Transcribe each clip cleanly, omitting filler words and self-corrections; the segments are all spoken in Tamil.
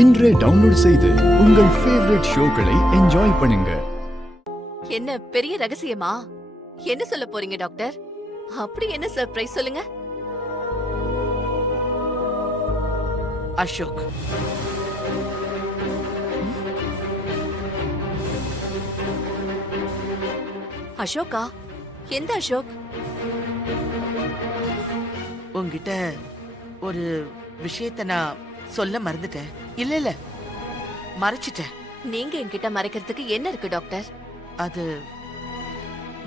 இன்றே டவுன்லோட் செய்து உங்கள் ஃபேவரட் ஷோக்களை என்ஜாய் பண்ணுங்க. என்ன பெரிய ரகசியமா? என்ன சொல்ல போறீங்க டாக்டர்? அப்படி என்ன சர்ப்ரைஸ் சொல்லுங்க. அசோக், அசோகா? எந்த அசோக்? உங்ககிட்ட ஒரு விஷயத்த நான் சொல்ல மறந்துட்டேன். இல்ல மறைச்சிட்டேன். நீங்க என்கிட்ட மறைக்கிறதுக்கு என்ன இருக்கு டாக்டர்? அது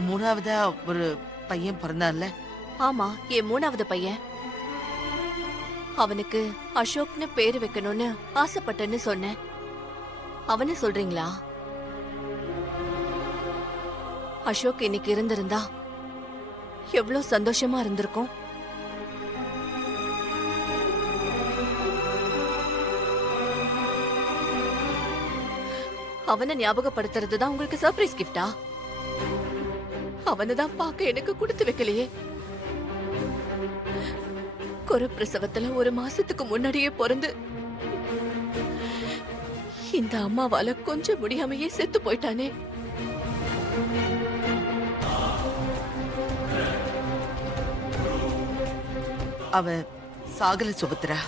மூணாவதா ஒரு பையன் பிறந்தான்ல. ஆமா, என் மூணாவது பையன். அவனுக்கு அசோக்னு பேரு வைக்கணும்னு ஆசைப்பட்டேன்னு சொன்னேன். அவனை சொல்றீங்களா? அசோக் இன்னைக்கு இருந்திருந்தா எவ்வளவு சந்தோஷமா இருந்திருக்கும். அவனை ஞாபகப்படுத்துறதுதான் உங்களுக்கு சர்ப்ரைஸ் கிஃப்டா? அவனைதான் பார்க்க எனக்கு கொடுத்து வைக்கலையே. குறப்பிரசவத்துல ஒரு மாசத்துக்கு முன்னாடியே பிறந்து இந்த அம்மாவால கொஞ்சம் முடியாமையே செத்து போயிட்டானே. அவ சாகல சுபத்ரா.